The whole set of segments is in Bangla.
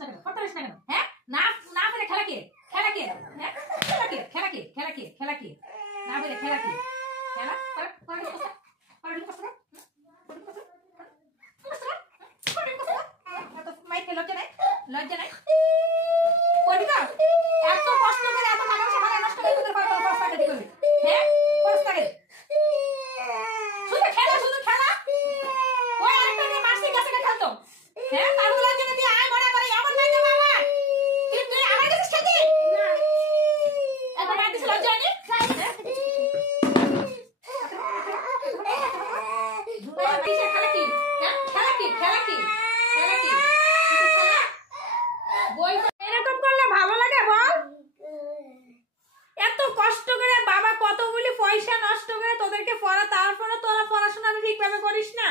না কেন ফটলিস না কেন হ্যাঁ না না করে খেলা কে হ্যাঁ খেলা কে না বলে খেলা কে খেলা লজ্জা নাই করবি তো এত কষ্ট করে এত টাকা পয়সা ভাড়া নষ্ট করে তোদের খরচ টাকা দিতে হবে হ্যাঁ খরচ টাকা শুধু খেলা ওই আরেকটা নিয়ে মাসির কাছে খেলতো হ্যাঁ তারগুলোর জন্য তুই আয় বড়া করে এমন মাইতে বাবা কিন্তু তুই আমার কাছে খেতে না এত মাইতে লজ্জা নেই খেলা কি বই এরকম করলে ভালো লাগে বল এত কষ্ট করে বাবা কতগুলি পয়সা নষ্ট করে তোদেরকে পড়া তারপরে তোরা পড়াশোনা ঠিকভাবে করিস না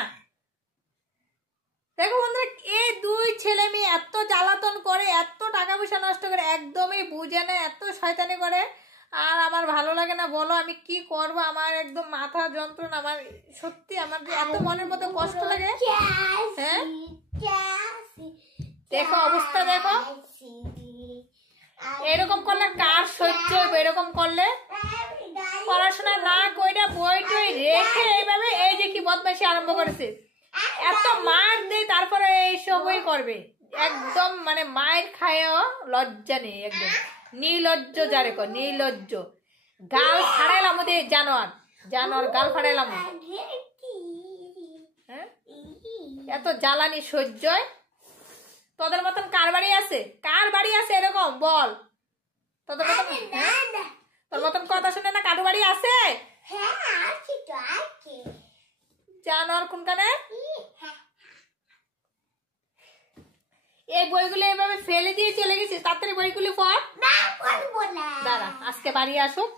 দেখো বন্ধুরা এই দুই ছেলে মেয়ে এত জ্বালাতন করে এত টাকা পয়সা নষ্ট করে একদমই বুঝে না এত শয়তানি করে আর আমার ভালো লাগে না বলো আমি কি করব আমার একদম মাথা যন্ত্রণা আমার সত্যি আমার এত মনের মতো কষ্ট লাগে হ্যাঁ দেখো অবস্থা দেখো এরকম করলে কার সহ্য হবে এরকম করলে পড়াশোনা না কইরা বই টই রেখে এইভাবে এই যে কি বদমাইশি আরম্ভ করেছে এত মার দেয় তারপরে এইসবই করবে একদম মানে মায়ের খায়ও লজ্জা নেই একদম নির্লজ্জ যারে কর নির্লজ্জ গাল ফাড়াইলাম ওদের জানোয়ার গাল ফাড়াইলাম হ্যাঁ এত জ্বালানি সহ্য তোদের মতন কার বাড়ি আছে এরকম বল তোদের মতন তোর মতন কথা শুনে না কারো বাড়ি আছে জানোয়ার কোনখানে এই বইগুলো এভাবে ফেলে দিয়ে চলে গেছিস তাড়াতাড়ি বইগুলো পড় দাঁড়া আজকে বাড়ি আসুক